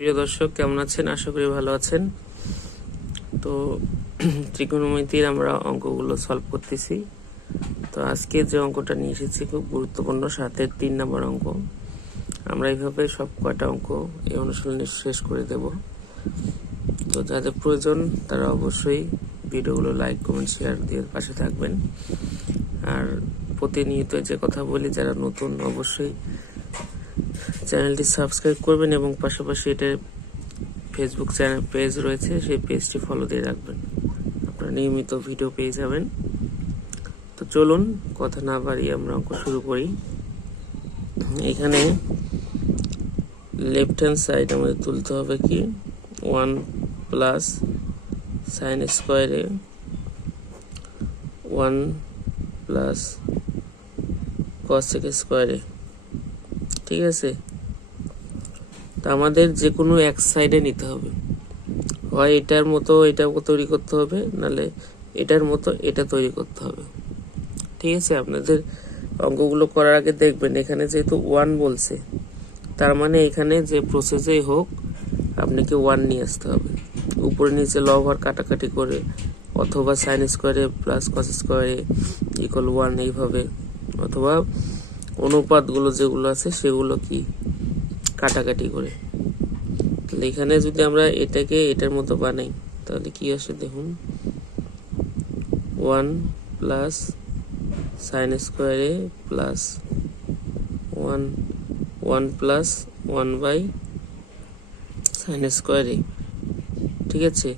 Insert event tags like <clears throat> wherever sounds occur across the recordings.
প্রিয় দর্শক, কেমন আছেন? আশা করি ভালো আছেন। তো, <clears throat> ত্রিকোণমিতির আমরা অঙ্কগুলো সলভ করতেছি। তো আজকে যে অঙ্কটা নিয়ে এসেছি, খুব গুরুত্বপূর্ণ, সাতের তিন নম্বর অঙ্ক। আমরা এইভাবে সব কয়টা অঙ্ক এই অনুশীলনে শেষ করে দেব। তো যাদের প্রয়োজন, তারা অবশ্যই ভিডিওগুলো লাইক কমেন্ট শেয়ার দিয়ে পাশে থাকবেন। আর প্রতিনিয়ত যে কথা বলি, যারা নতুন, অবশ্যই চ্যানেলটি সাবস্ক্রাইব করবেন এবং পাশাপাশি এটা ফেসবুক চ্যানেল পেজ রয়েছে, সেই পেজটি ফলো দিয়ে রাখবেন। আপনারা নিয়মিত ভিডিও পেয়ে যাবেন। তো চলুন, কথা না বাড়িয়ে আমরা অঙ্ক শুরু করি। এখানে লেফট হ্যান্ড সাইড আমাদের তুলতে হবে কি? ওয়ান প্লাস সাইন স্কোয়ারে ওয়ান প্লাস কসেক স্কোয়ারে ঠিক আছে? তো আমাদের যে কোনো এক সাইডে নিতে হবে। হয় এটার মতো এটা তৈরি করতে হবে নালে এটার মতো, এটা তৈরি করতে হবে। ঠিক আছে? আপনাদের অঙ্কগুলো করার আগে দেখবেন, এখানে যেহেতু ওয়ান বলছে, তার মানে এখানে যে প্রসেসেই হোক, আপনাকে ওয়ান নিয়ে আসতে হবে। উপরে নিচে লব আর কাটাকাটি করে, অথবা সাইন স্কোয়ারে প্লাস কস স্কোয়ারে ইকুয়াল ওয়ান এইভাবে, অথবা অনুপাতগুলো যেগুলো আছে সেগুলো কি কাটাকাটি করে? তাহলে এখানে যদি আমরা এটাকে এটার মতো বানাই, তাহলে কি আসে দেখুন? ওয়ান প্লাস সাইন স্কোয়ারে plus one one plus one by sine স্কোয়ারে। ঠিক আছে?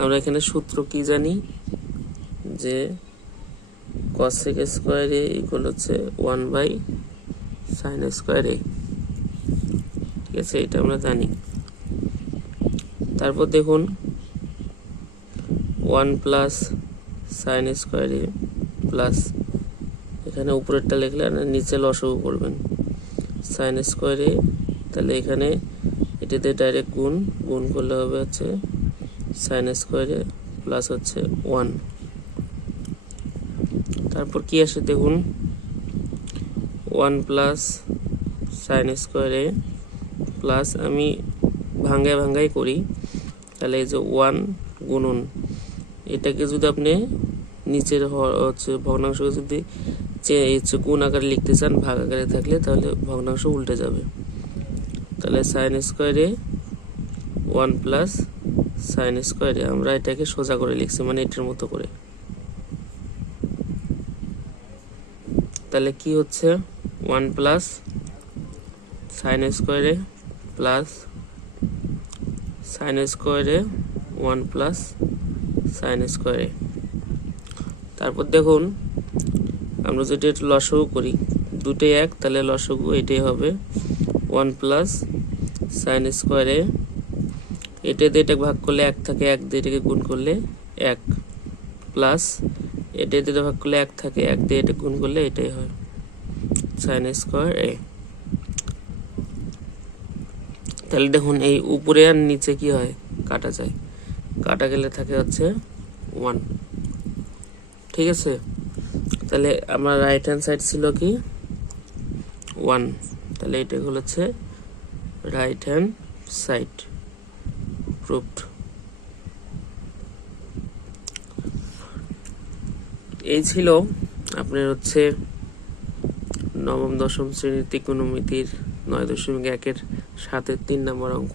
আমরা এখানে সূত্র কি জানি? যে কসেক স্কোয়ারে ইকুয়াল হচ্ছে ওয়ান বাই সাইন স্কোয়ারে ঠিক আছে, এটা আমরা জানি। তারপর দেখুন ওয়ান প্লাস সাইন স্কোয়ারে প্লাস এখানে উপরেরটা লিখলে আর নিচে লসগু করবেন। সাইন স্কোয়ারে তাহলে এখানে এটাতে ডাইরেক্ট গুণ গুণ করলে হবে হচ্ছে সাইন স্কোয়ারে প্লাস হচ্ছে ওয়ান তারপর কি আসে দেখুন? ওয়ান প্লাস সাইন স্কোয়ারে প্লাস আমি ভাঙ্গায় ভাঙ্গাই করি, তাহলে এই যে ওয়ান গুণন, এটাকে যদি আপনি নিচের হচ্ছে ভগ্নাংশকে যদি হচ্ছে গুণ আকারে লিখতে চান, ভাগ আকারে থাকলে তাহলে ভগ্নাংশ উল্টে যাবে। তাহলে সাইন স্কোয়ারে ওয়ান প্লাস সাইন স্কোয়ারে আমরা এটাকে সোজা করে লিখছি মানে এটার মতো করে। তাহলে কি হচ্ছে? ওয়ান প্লাস সাইন স্কোয়ারে প্লাস সাইন স্কোয়ারে ওয়ান প্লাস সাইন স্কোয়ারে। তারপর দেখুন, আমরা যদি একটু লসগু করি দুটোই এক, তাহলে লসগু এটাই হবে ওয়ান প্লাস সাইন স্কোয়ারে। এটা দিয়ে এটা ভাগ করলে এক থাকে, এক দিয়ে এটাকে গুণ করলে এক প্লাস এটা দিয়ে ভাগ করলে এক থাকে, এক দিয়ে এটা গুণ করলে এটাই হয়। সাইন স্কোয়ার এ তাহলে দেখুন, এই উপরে আর নিচে কি হয়? কাটা যায়। কাটা গেলে থাকে হচ্ছে ওয়ান ঠিক আছে? তাহলে আমার রাইট হ্যান্ড সাইড ছিল কি? ওয়ান তাহলে এটা হচ্ছে রাইট হ্যান্ড সাইড প্রুফড এই ছিল আপনার হচ্ছে নবম, দশম শ্রেণির ত্রিকোণমিতির নয় দশমিক একের সাতের তিন নম্বর অঙ্ক।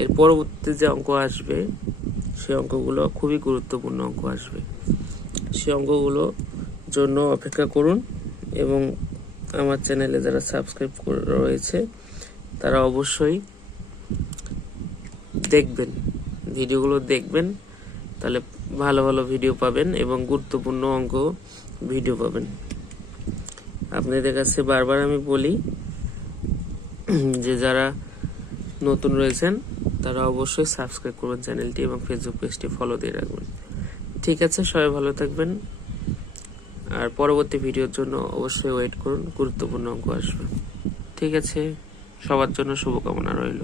এর পরবর্তী যে অঙ্ক আসবে, সে অঙ্কগুলো খুবই গুরুত্বপূর্ণ অঙ্ক আসবে। সে অঙ্কগুলো জন্য অপেক্ষা করুন এবং আমার চ্যানেলে যারা সাবস্ক্রাইব করে রয়েছে, তারা অবশ্যই দেখবেন, ভিডিওগুলো দেখবেন। তাহলে ভালো ভালো ভিডিও পাবেন এবং গুরুত্বপূর্ণ অঙ্ক ভিডিও পাবেন। আপনাদের কাছে বারবার আমি বলি যে যারা নতুন রয়েছেন, তারা অবশ্যই সাবস্ক্রাইব করবেন চ্যানেলটি এবং ফেসবুক পেজটি ফলো দিয়ে রাখবেন। ঠিক আছে, সবাই ভালো থাকবেন। আর পরবর্তী ভিডিওর জন্য অবশ্যই ওয়েট করুন, গুরুত্বপূর্ণ অঙ্ক আসবে। ঠিক আছে, সবার জন্য শুভকামনা রইল।